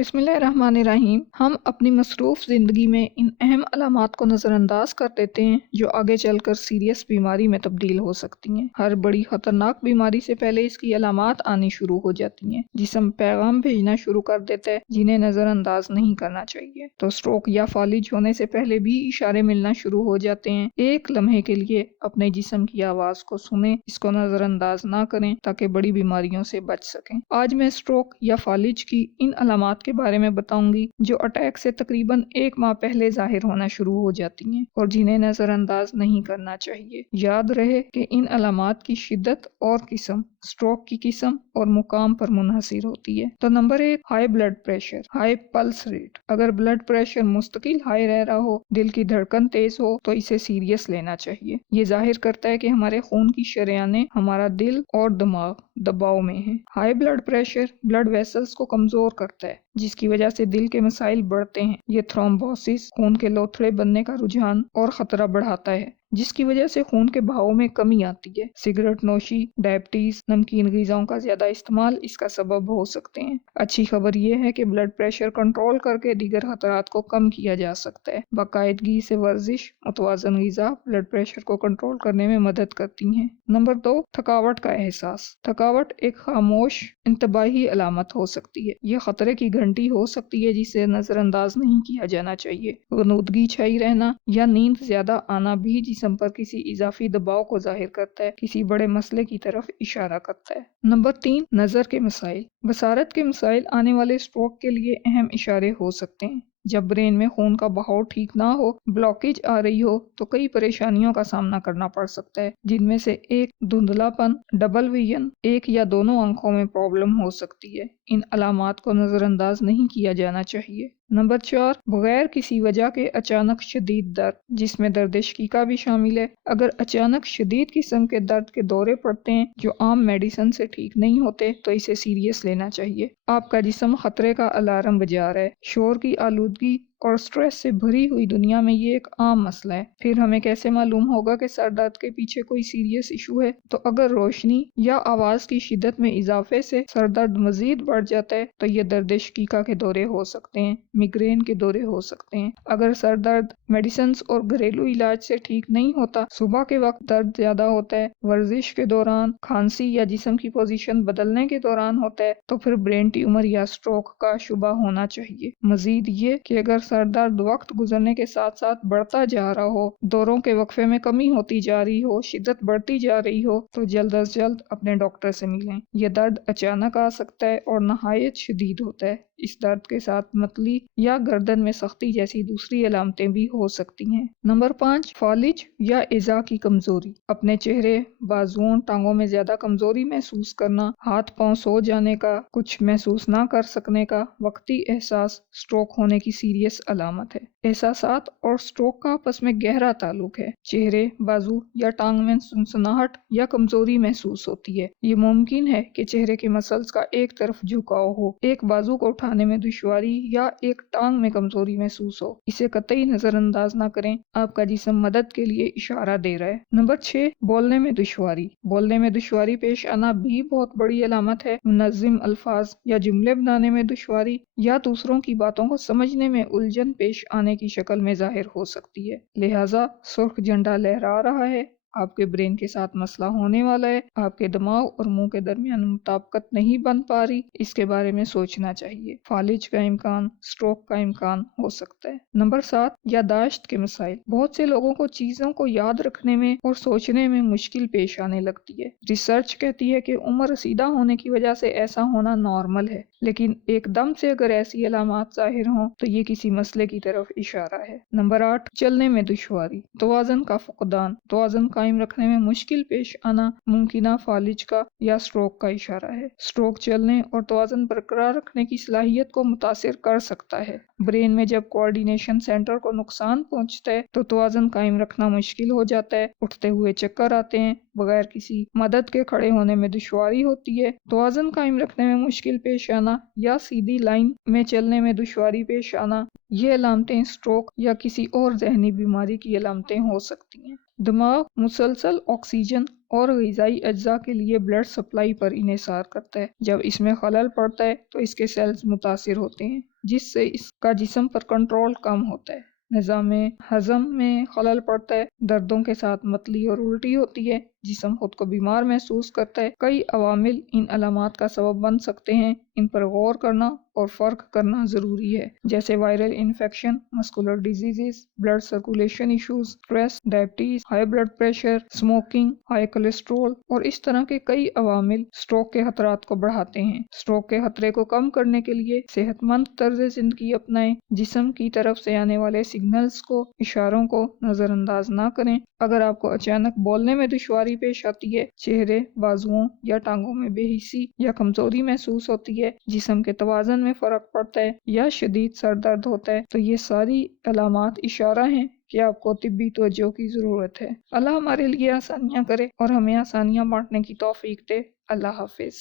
बिस्मिल्लाहिर्रहमानिर्रहीम। हम अपनी मसरूफ़ ज़िंदगी में इन अहम अलामात को नज़रअंदाज कर देते हैं जो आगे चलकर सीरियस बीमारी में तब्दील हो सकती हैं। हर बड़ी ख़तरनाक बीमारी से पहले इसकी अलामात आनी शुरू हो जाती हैं। जिस्म पैगाम भेजना शुरू कर देता है जिन्हें नज़रअंदाज नहीं करना चाहिए। तो स्ट्रोक या फालिज होने से पहले भी इशारे मिलना शुरू हो जाते हैं। एक लम्हे के लिए अपने जिस्म की आवाज़ को सुनें, इसको नज़रअंदाज ना करें ताकि बड़ी बीमारियों से बच सकें। आज मैं स्ट्रोक या फालिज की इन अलामात के बारे में बताऊंगी जो अटैक से तकरीबन 1 माह पहले जाहिर होना शुरू हो जाती हैं और जिन्हें नजरअंदाज नहीं करना चाहिए। याद रहे कि इन अलामात की शिद्दत और किस्म स्ट्रोक की किस्म और मुकाम पर मुनहसिर होती है। तो number 1, high blood pressure, high pulse rate. अगर ब्लड प्रेशर मुस्तकिल हाई रह रहा हो, दिल की धड़कन तेज हो, तो इसे सीरियस लेना चाहिए। ये जाहिर करता है कि हमारे खून की शरेयानें, हमारा दिल और दिमाग दबाव में है। High blood pressure blood vessels को कमजोर करता है जिसकी वजह से दिल के मसाइल बढ़ते हैं। ये थ्रोम्बोसिस, खून के लोथड़े बनने का रुझान और खतरा बढ़ाता है जिसकी वजह से खून के बहाव में कमी आती है। सिगरेट नोशी, डायबिटीज, नमकीन ग़िज़ाओं का ज्यादा इस्तेमाल इसका सबब हो सकते हैं। अच्छी खबर यह है कि ब्लड प्रेशर कंट्रोल करके दीगर खतरात को कम किया जा सकता है। बाकायदगी से वर्जिश, मुतवाज़न ग़िज़ा ब्लड प्रेशर को कंट्रोल करने में मदद करती हैं। नंबर 2, थकावट का एहसास। थकावट एक खामोश इंतबाही अलामत हो सकती है। यह खतरे की घंटी हो सकती है जिसे नजरअंदाज नहीं किया जाना चाहिए। गनुदगी छाई रहना या नींद ज्यादा आना भी जिस्म पर किसी इजाफी दबाव को जाहिर करता है, किसी बड़े मसले की तरफ इशारा करता है। नंबर 3, नजर के मसाइल। बसारत के मसाइल आने वाले स्ट्रोक के लिए अहम इशारे हो सकते हैं। जब ब्रेन में खून का बहाव ठीक ना हो, ब्लॉकेज आ रही हो, तो कई परेशानियों का सामना करना पड़ सकता है, जिनमें से एक धुंधलापन, डबल विजन, एक या दोनों आंखों में प्रॉब्लम हो सकती है। इन अलामात को नजरअंदाज नहीं किया जाना चाहिए। नंबर 4, बगैर किसी वजह के अचानक शदीद दर्द, जिसमें दर्द शकीका भी शामिल है। अगर अचानक शदीद किस्म के दर्द के दौरे पड़ते हैं जो आम मेडिसिन से ठीक नहीं होते, तो इसे सीरियस लेना चाहिए। आपका जिस्म खतरे का अलार्म बजा रहा है। शोर की आलूदगी और स्ट्रेस से भरी हुई दुनिया में ये एक आम मसला है। फिर हमें कैसे मालूम होगा कि सर दर्द के पीछे कोई सीरियस इशू है? तो अगर रोशनी या आवाज की शिद्दत में इजाफे से सर दर्द मजीद बढ़ जाता है, तो ये दर्द शकीका के दौरे हो सकते हैं, मिग्रेन के दौरे हो सकते हैं। अगर सर दर्द मेडिसिन और घरेलू इलाज से ठीक नहीं होता, सुबह के वक्त दर्द ज्यादा होता है, वर्जिश के दौरान, खांसी या जिस्म की पोजीशन बदलने के दौरान होता है, तो फिर ब्रेन ट्यूमर या स्ट्रोक का शुबा होना चाहिए। मजीद ये कि अगर सर दर्द वक्त गुजरने के साथ साथ बढ़ता जा रहा हो, दौरों के वक्फे में कमी होती जा रही हो, शिद्दत बढ़ती जा रही हो, तो जल्द अज जल्द अपने डॉक्टर से मिलें। यह दर्द अचानक आ सकता है और नहायत शदीद होता है। इस दर्द के साथ मतली या गर्दन में सख्ती जैसी दूसरी अलामतें भी हो सकती हैं। नंबर 5, फालिज या इज़ा की कमजोरी। अपने चेहरे, बाजुओं, टांगों में ज्यादा कमजोरी महसूस करना, हाथ पांव सो जाने का, कुछ महसूस ना कर सकने का वक्ती एहसास स्ट्रोक होने की सीरियस अलामत है। एहसासात और स्ट्रोक का आपस में गहरा ताल्लुक है। चेहरे, बाजू या टांग में सनसनाहट या कमजोरी महसूस होती है। ये मुमकिन है कि चेहरे के मसल्स का एक तरफ झुकाव हो, एक बाजू को उठाने में दुश्वारी या एक टांग में कमजोरी महसूस हो। इसे कतई नजरअंदाज ना करें, आपका जिस्म मदद के लिए इशारा दे रहा है। नंबर 6, बोलने में दुश्वारी। बोलने में दुश्वारी पेश आना भी बहुत बड़ी अलामत है। मुनज़्ज़म अल्फाज या जुमले बनाने में दुश्वारी या दूसरों की बातों को समझने में उलझन पेश आने की शक्ल में जाहिर हो सकती है। लिहाजा सुर्ख झंडा लहरा रहा है, आपके ब्रेन के साथ मसला होने वाला है, आपके दिमाग और मुंह के दरमियान मुताबिकत नहीं बन पा रही, इसके बारे में सोचना चाहिए। फालिज का इम्कान, स्ट्रोक का इम्कान हो सकता है। नंबर 7, यादाश्त के मसाइल। बहुत से लोगों को चीजों को याद रखने में और सोचने में मुश्किल पेश आने लगती है। रिसर्च कहती है कि उम्र रसीदा होने की वजह से ऐसा होना नॉर्मल है, लेकिन एकदम से अगर ऐसी अलामात जाहिर हों तो ये किसी मसले की तरफ इशारा है। नंबर 8, चलने में दुश्वारी, तवाज़ुन का फुकदान। तवाज़ुन कायम रखने में मुश्किल पेश आना मुमकिना फालिज का या स्ट्रोक का इशारा है। स्ट्रोक चलने और तवाज़ुन बरकरार रखने की सलाहियत को मुतासिर कर सकता है। ब्रेन में जब कोऑर्डिनेशन सेंटर को नुकसान पहुंचता है तो तवाज़ुन कायम रखना मुश्किल हो जाता है। उठते हुए चक्कर आते हैं, बगैर किसी मदद के खड़े होने में दुश्वारी होती है, तवाज़ुन कायम रखने में मुश्किल पेश आना या सीधी लाइन में चलने में दुश्वारी पेश आना, ये अलामतें स्ट्रोक या किसी और जहनी बीमारी की अलामतें हो सकती हैं। दिमाग मुसलसल ऑक्सीजन और ग़िज़ाई अज्जा के लिए ब्लड सप्लाई पर इन्हिसार करता है। जब इसमें खलल पड़ता है तो इसके सेल्स मुतासिर होते हैं, जिससे इसका जिस्म पर कंट्रोल कम होता है। निज़ाम हज़म में खलल पड़ता है, दर्दों के साथ मतली और उल्टी होती है, जिस्म खुद को बीमार महसूस करता है। कई अवामिल इन अलामात का सबब बन सकते हैं। इन पर गौर करना और फ़र्क करना ज़रूरी है, जैसे viral infection, muscular disease, blood circulation issues, stress, diabetes, high blood pressure, smoking, high cholesterol और इस तरह के कई अवामिल स्ट्रोक के खतरात को बढ़ाते हैं। स्ट्रोक के खतरे को कम करने के लिए सेहतमंद तर्ज ज़िंदगी अपनाएं। जिस्म की तरफ से आने वाले सिग्नल्स को, इशारों को नज़रअंदाज ना करें। अगर आपको अचानक बोलने में दुश्वारी पेश आती है, चेहरे, बाजुओं या टांगों में बेहिसी या कमजोरी महसूस होती है, जिस्म के तवाज़ुन में फ़र्क पड़ता है या शदीद सर दर्द होता है, तो ये सारी अलामात इशारा हैं कि आपको तिब्बी तवज्जो की ज़रूरत है। अल्लाह हमारे लिए आसानियाँ करे और हमें आसानियाँ बांटने की तौफीक दे। अल्लाह हाफिज़।